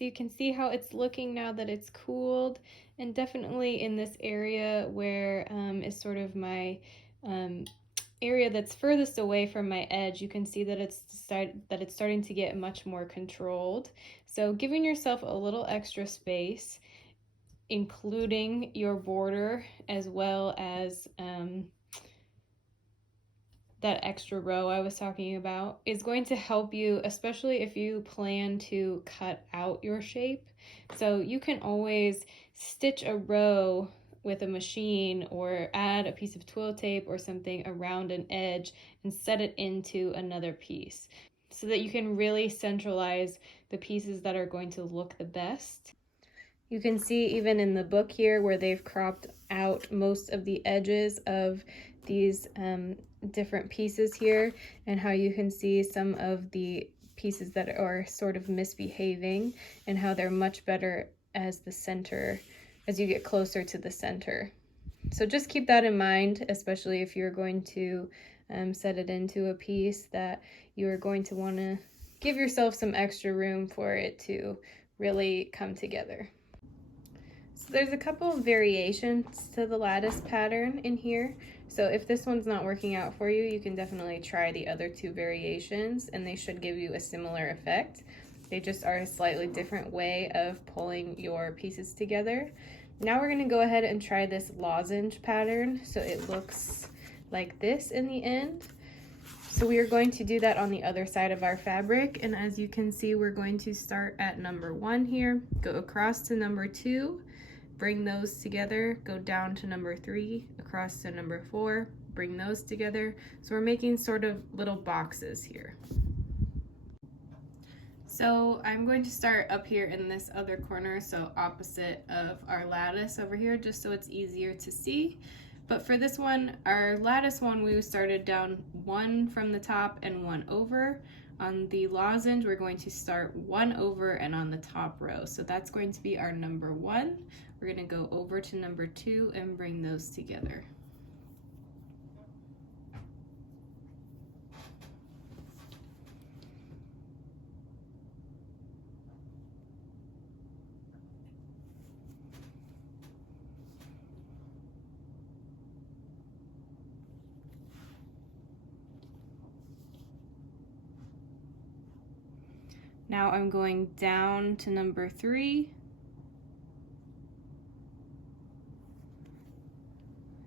So you can see how it's looking now that it's cooled, and definitely in this area where is sort of my area that's furthest away from my edge, you can see that it's starting to get much more controlled. So giving yourself a little extra space, including your border as well as that extra row I was talking about, is going to help you, especially if you plan to cut out your shape. So you can always stitch a row with a machine or add a piece of twill tape or something around an edge and set it into another piece so that you can really centralize the pieces that are going to look the best. You can see even in the book here where they've cropped out most of the edges of these different pieces here, and how you can see some of the pieces that are sort of misbehaving and how they're much better as the center, as you get closer to the center. So just keep that in mind, especially if you're going to set it into a piece that you are going to want to give yourself some extra room for it to really come together. So there's a couple of variations to the lattice pattern in here. So if this one's not working out for you, you can definitely try the other two variations and they should give you a similar effect. They just are a slightly different way of pulling your pieces together. Now we're going to go ahead and try this lozenge pattern so it looks like this in the end. So we are going to do that on the other side of our fabric, and as you can see, we're going to start at number 1 here, go across to number 2, bring those together, go down to number 3, across to number 4, bring those together. So we're making sort of little boxes here. So I'm going to start up here in this other corner, so opposite of our lattice over here, just so it's easier to see. But for this one, our lattice one, we started down 1 from the top and 1 over. On the lozenge, we're going to start 1 over and on the top row. So that's going to be our number 1. We're going to go over to number 2 and bring those together. Now I'm going down to number 3,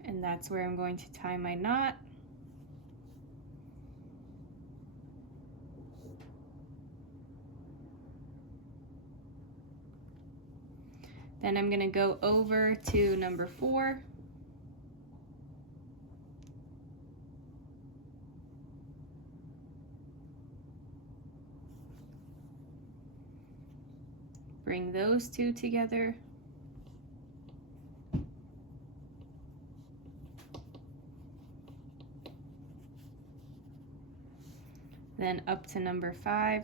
and that's where I'm going to tie my knot. Then I'm going to go over to number 4. Bring those two together. Then up to number 5.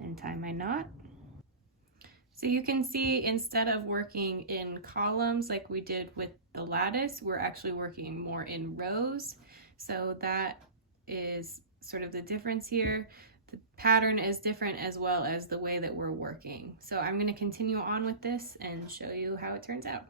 And tie my knot. So you can see, instead of working in columns like we did with the lattice, we're actually working more in rows. So that is sort of the difference here. The pattern is different as well as the way that we're working. So I'm going to continue on with this and show you how it turns out.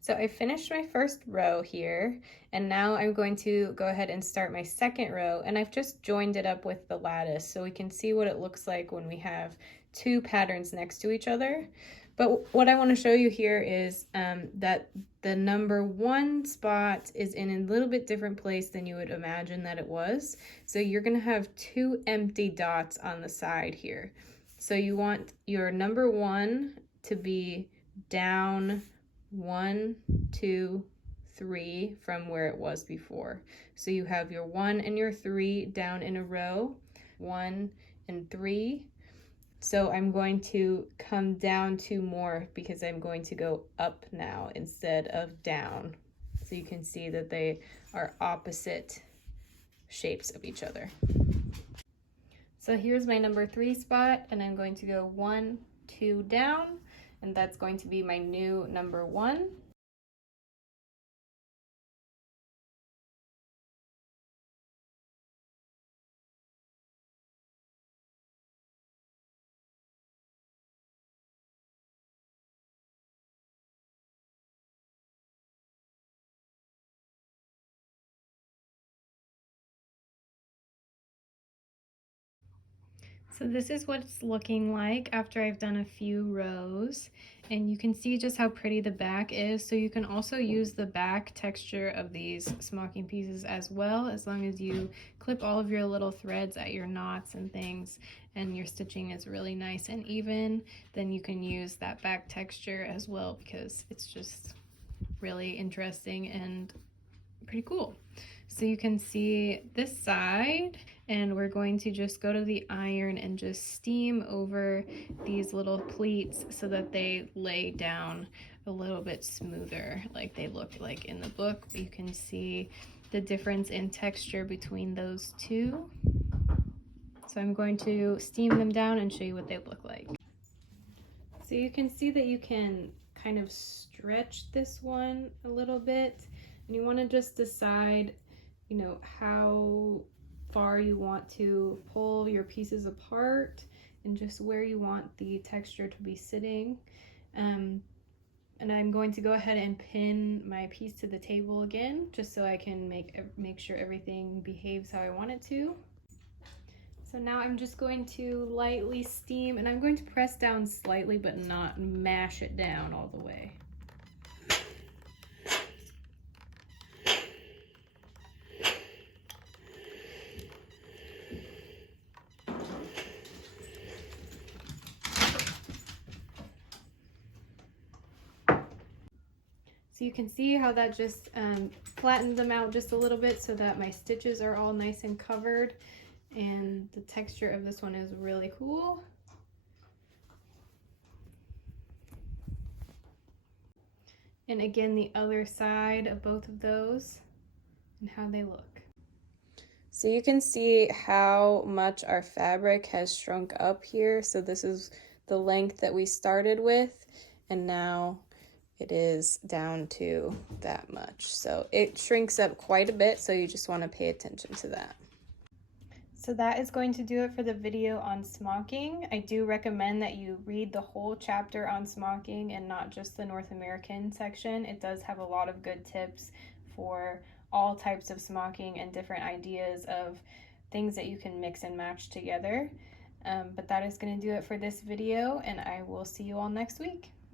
So I finished my first row here, and now I'm going to go ahead and start my second row, and I've just joined it up with the lattice so we can see what it looks like when we have two patterns next to each other. But what I want to show you here is that the number 1 spot is in a little bit different place than you would imagine that it was. So you're going to have 2 empty dots on the side here. So you want your number 1 to be down 1, 2, 3 from where it was before. So you have your 1 and your 3 down in a row, 1 and 3. So I'm going to come down 2 more because I'm going to go up now instead of down. So you can see that they are opposite shapes of each other. So here's my number 3 spot, and I'm going to go 1, 2 down, and that's going to be my new number 1. So this is what it's looking like after I've done a few rows, and you can see just how pretty the back is. So you can also use the back texture of these smocking pieces as well, as long as you clip all of your little threads at your knots and things, and your stitching is really nice and even. Then you can use that back texture as well, because it's just really interesting and pretty cool. So you can see this side, and we're going to just go to the iron and just steam over these little pleats so that they lay down a little bit smoother like they look like in the book. But you can see the difference in texture between those two. So I'm going to steam them down and show you what they look like. So you can see that you can kind of stretch this one a little bit, and you want to just decide, you know, how far you want to pull your pieces apart and just where you want the texture to be sitting. And I'm going to go ahead and pin my piece to the table again, just so I can make sure everything behaves how I want it to. So now I'm just going to lightly steam, and I'm going to press down slightly but not mash it down all the way. So you can see how that just flattens them out just a little bit so that my stitches are all nice and covered, and the texture of this one is really cool. And again, the other side of both of those and how they look. So you can see how much our fabric has shrunk up here. So this is the length that we started with, and now it is down to that much. So it shrinks up quite a bit, so you just want to pay attention to that. So that is going to do it for the video on smocking. I do recommend that you read the whole chapter on smocking and not just the North American section. It does have a lot of good tips for all types of smocking and different ideas of things that you can mix and match together. But that is going to do it for this video, and I will see you all next week.